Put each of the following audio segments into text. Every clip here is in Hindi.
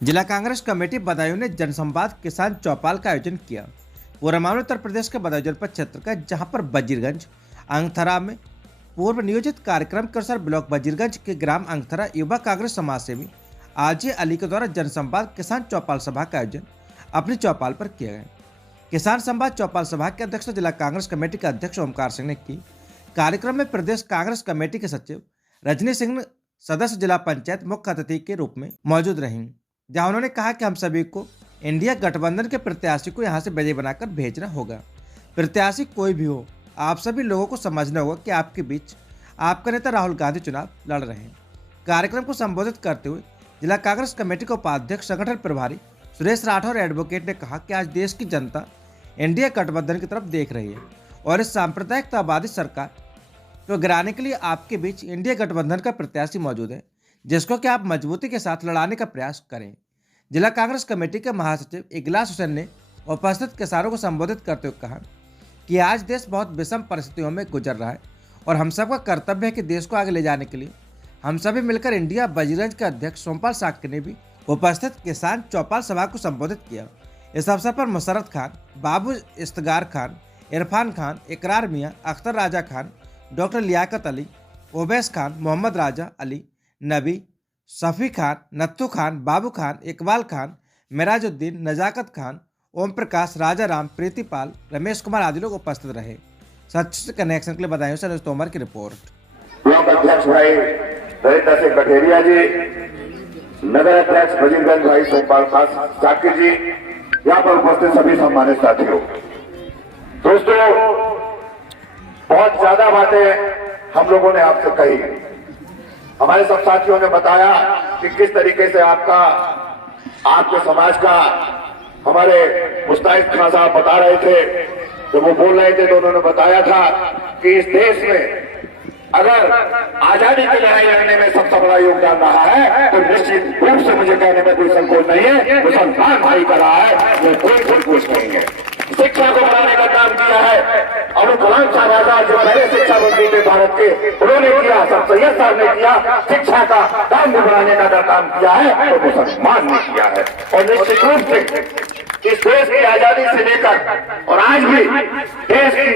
जिला कांग्रेस कमेटी बदायूं ने जनसंवाद किसान चौपाल का आयोजन किया। पूर्व मामले उत्तर प्रदेश के बदायूं जनपद क्षेत्र का, जहां पर वजीरगंज अंगथरा में पूर्व नियोजित कार्यक्रम के अनुसार ब्लॉक वजीरगंज के ग्राम अंगथरा युवा कांग्रेस समाज सेवी आरजे अली के द्वारा जनसंवाद किसान चौपाल सभा का आयोजन अपनी चौपाल पर किया गया। किसान संवाद चौपाल सभा के अध्यक्ष जिला कांग्रेस कमेटी के अध्यक्ष ओमकार सिंह ने की। कार्यक्रम में प्रदेश कांग्रेस कमेटी के सचिव रजनी सिंह सदस्य जिला पंचायत मुख्य अतिथि के रूप में मौजूद रहीं, जहां उन्होंने कहा कि हम सभी को इंडिया गठबंधन के प्रत्याशी को यहां से विजयी बनाकर भेजना होगा। प्रत्याशी कोई भी हो, आप सभी लोगों को समझना होगा कि आपके बीच आपका नेता राहुल गांधी चुनाव लड़ रहे हैं। कार्यक्रम को संबोधित करते हुए जिला कांग्रेस कमेटी के उपाध्यक्ष संगठन प्रभारी सुरेश राठौर एडवोकेट ने कहा कि आज देश की जनता इंडिया गठबंधन की तरफ देख रही है और इस सांप्रदायिकतावादी सरकार को गिराने के लिए आपके बीच इंडिया गठबंधन का प्रत्याशी मौजूद है, जिसको कि आप मजबूती के साथ लड़ाने का प्रयास करें। जिला कांग्रेस कमेटी के महासचिव इगलास हुसैन ने उपस्थित किसानों को संबोधित करते हुए कहा कि आज देश बहुत विषम परिस्थितियों में गुजर रहा है और हम सबका कर्तव्य है कि देश को आगे ले जाने के लिए हम सभी मिलकर इंडिया वजीरगंज के अध्यक्ष सोमपाल साक्य ने भी उपस्थित किसान चौपाल सभा को संबोधित किया। इस अवसर पर मुशर्रत खान, बाबू इस्तगार खान, इरफान खान, इकरार मियाँ, अख्तर राजा खान, डॉक्टर लियाकत अली, ओवैस खान, मोहम्मद राजा अली, नबी, शफी खान, नत्थू खान, बाबू खान, इकबाल खान, मिराजुद्दीन, नजाकत खान, ओम प्रकाश, राजा राम, प्रीतिपाल, रमेश कुमार आदि लोग उपस्थित रहे। सच कनेक्शन के लिए बधाई से अनुज तोमर की रिपोर्ट। ब्लॉक अध्यक्ष भाई रविंद्र सिंह कठेरिया जी, नगर अध्यक्ष वजीरगंज भाई सोमपाल साक्य जी, यहाँ पर उपस्थित सभी सम्मानित साथियों। दोस्तों, बहुत ज्यादा बातें हम लोगों ने आपसे कही। हमारे सब साथियों ने बताया कि किस तरीके से आपके समाज का, हमारे मुस्ताहिद खान साहब बता रहे थे, जब वो बोल रहे थे तो उन्होंने बताया था कि इस देश में अगर आजादी की लड़ाई लड़ने में सबसे बड़ा योगदान रहा है तो निश्चित रूप से मुझे कहने में कोई संकोच नहीं है, मुसलमान भाई का रहा है, ये कोई संकोच नहीं है। शिक्षा को बढ़ाने का काम किया है अबुल कलाम साहब आजाद जो पहले शिक्षा मंत्री थे भारत के, उन्होंने किया, सर सैयद साहब ने किया। शिक्षा का दाम भी बढ़ाने का काम किया है तो मुसलमान ने किया है। और निश्चित रूप से इस देश की आजादी से लेकर और आज भी देश की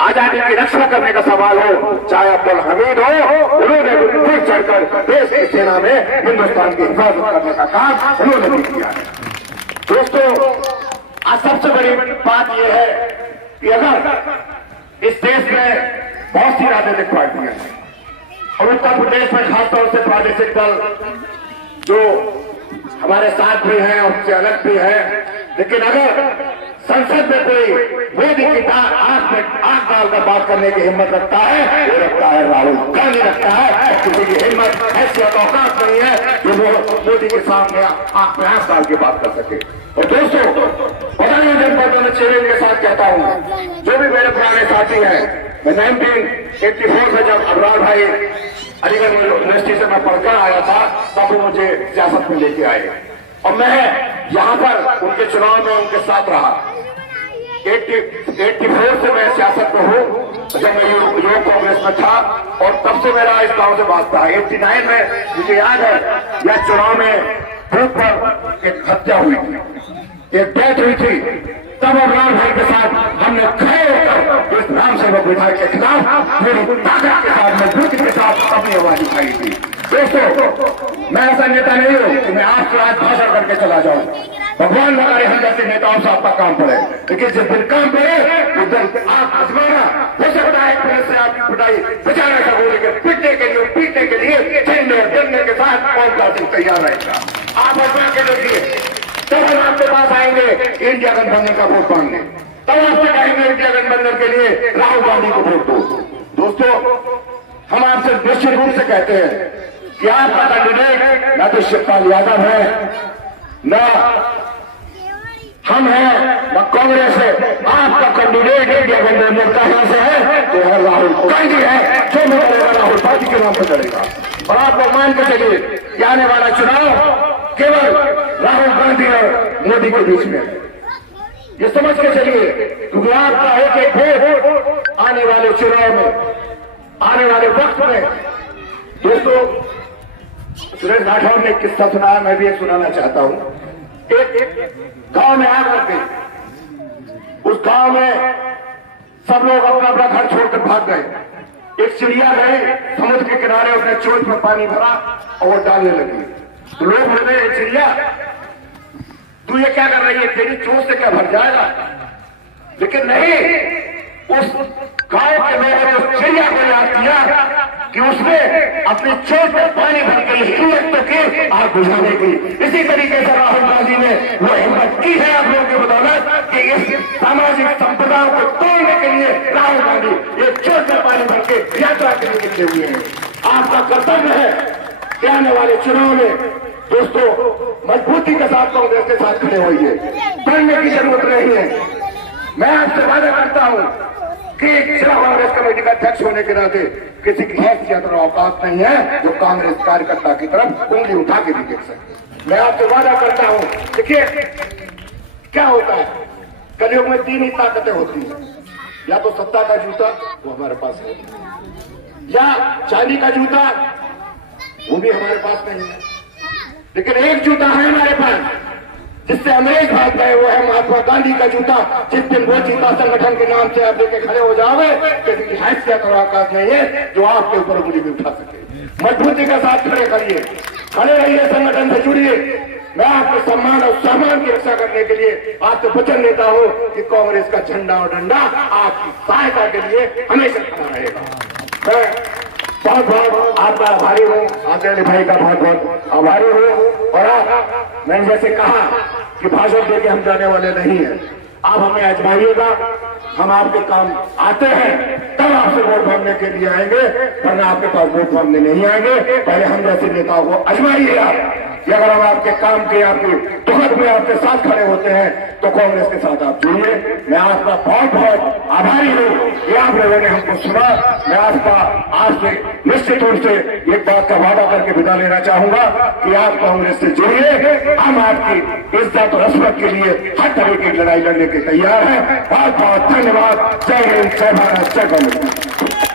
आजादी की रक्षा करने का सवाल हो, चाहे अब्दुल हमीद हो, उन्होंने बढ़ चढ़कर देश की सेना में हिंदुस्तान की हिफाजत करने का काम उन्होंने भी किया है। दोस्तों, आज सबसे बड़ी बात यह है कि अगर इस देश में बहुत सी राजनीतिक पार्टियां हैं और उत्तर प्रदेश में खासतौर से प्रादेशिक दल जो हमारे साथ भी हैं और उससे अलग भी हैं, लेकिन अगर संसद में कोई मोदी की आंख में आंख डालकर बात करने की हिम्मत रखता है, वो रखता है राहुल गांधी रखता है। किसी की हिम्मत हैसियत औकात नहीं है जो वो मोदी के सामने आंख में आंख डाल के बात कर सके। और दोस्तों, बदायूं जनपद में चैलेंज के साथ कहता हूँ, जो भी मेरे पुराने साथी हैं, मैं 1984 में जब अबरार भाई अलीगढ़ यूनिवर्सिटी से मैं पढ़कर आया था, तब वो मुझे सियासत में लेके आए और मैं यहाँ पर उनके चुनाव में उनके साथ रहा। 84 से मैं सियासत में हूँ, जब मैं युवक कांग्रेस में था और तब से मेरा इस गांव से वास्ता है। 89 में मुझे याद है, यह चुनाव में बूथ पर एक हत्या हुई थी, एक डेथ हुई थी। तब अबरार भाई के साथ हमने खड़े होकर इस राम सेवक विधायक के खिलाफ पूरी ताकत के साथ, मजबूती के साथ अपनी आवाज उठाई थी। दोस्तों, मैं ऐसा नेता नहीं हूँ कि मैं आपको आज भाषण करके चला जाऊं। भगवान लगाए हम जैसे नेताओं से आपका काम पड़े, लेकिन जिस दिन काम पड़े उस दिन आप आजमाना हो सकता है पुलिस से आपकी पिटाई बचाने का बोल के पीटने के लिए झंडे के साथ ओमकार सिंह तैयार रहेगा। आप आजमा के देखिए, तब हम आपके पास आएंगे इंडिया गठबंधन का वोट मांगने, तब आपसे कहेंगे इंडिया गठबंधन के लिए राहुल गांधी को वोट दो। दोस्तों, हम आपसे निश्चित रूप से कहते हैं कि आपका कैंडिडेट न तो शिवपाल यादव है, न हम हैं, न कांग्रेस है। आपका कैंडिडेट इंडिया गठबंधन कहां से है? तो है राहुल गांधी है, जो मेरा राहुल गांधी के नाम पर चलेगा। और आप लोग मान के चलिए कि आने वाला चुनाव केवल राहुल गांधी और मोदी के बीच में, ये समझ के चलिए, क्योंकि आपका एक वोट आने वाले चुनाव में, आने वाले वक्त में दोस्तों सुरेश राठौर ने एक किस्सा सुनाया, मैं भी एक सुनाना चाहता हूं। एक गांव में आग लग गई। उस गांव में सब लोग अपना अपना घर छोड़कर भाग गए। एक चिड़िया गए समुद्र के किनारे, उसने चोंच में पानी भरा और वो डालने लगी। तो लोग बोले, चिड़िया तू ये क्या कर रही है, तेरी चोंच से क्या भर जाएगा? लेकिन नहीं, उस गांव के लोगों ने उस चिड़िया को याद किया कि उसने अपनी चोट में पानी भर के हिम्मत तो की आग बुझाने की। इसी तरीके से राहुल गांधी ने वो हिम्मत की है आप लोगों की बदौलत कि इस सामाजिक संप्रदायों को तोड़ने के लिए राहुल गांधी ये चोट में पानी भर के यात्रा के लिए निकले हुए हैं। आपका कर्तव्य है कि आने वाले चुनाव में दोस्तों मजबूती के साथ कांग्रेस के साथ खड़े होइए, डरने की जरूरत नहीं है। मैं आपसे वादा करता हूं कि जिला कांग्रेस कमेटी का अध्यक्ष होने के नाते किसी की हैसियत और औकात नहीं है जो कांग्रेस कार्यकर्ता की तरफ उंगली उठा के भी देख सकते। मैं आपसे वादा करता हूं, देखिए क्या होता है, कलयुग में 3 ही ताकतें होती हैं, या तो सत्ता का जूता वो हमारे पास है, या चांदी का जूता वो भी हमारे पास नहीं है, लेकिन एक जूता है हमारे पास जिससे अंग्रेज भाग गए, वो है महात्मा गांधी का जूता। जिस दिन वो जूता संगठन के नाम से आप लेके खड़े हो जाओगे, किसी की हैसियत और औकात नहीं है जो आपके ऊपर उंगली भी उठा सके। मजबूती के साथ खड़े करिए, खड़े रहिए, संगठन से जुड़िए। मैं आपके सम्मान और सम्मान की रक्षा करने के लिए आपसे वचन देता हूं कि कांग्रेस का झंडा और डंडा आपकी सहायता के लिए हमेशा खड़ा रहेगा। मैं बहुत बहुत आपका आभारी हूँ, आदरणीय भाई का बहुत बहुत आभारी हूँ। और मैंने जैसे कहा कि भाषण देके हम जाने वाले नहीं हैं, आप हमें आजमाइएगा, हम आपके काम आते हैं तब आपसे वोट मांगने के लिए आएंगे, वरना आपके पास वोट मांगने नहीं आएंगे। पहले हम जैसे नेताओं को आजमाइए आप, कि अगर हम आपके काम के, आपके दुखद में आपके साथ खड़े होते हैं तो कांग्रेस के साथ आप जुड़िए। मैं आपका बहुत बहुत आभारी हूँ कि आप लोगों ने हमको सुना। मैं आपका आज से निश्चित रूप से एक बात का वादा करके विदा लेना चाहूंगा कि आप कांग्रेस से जुड़िए। हम आपकी इज्जत और रस्मत के लिए हर तरह की लड़ाई लड़ने के तैयार हैं। बहुत बहुत धन्यवाद। जय हिंद, जय भारत, जय कांग्रेस।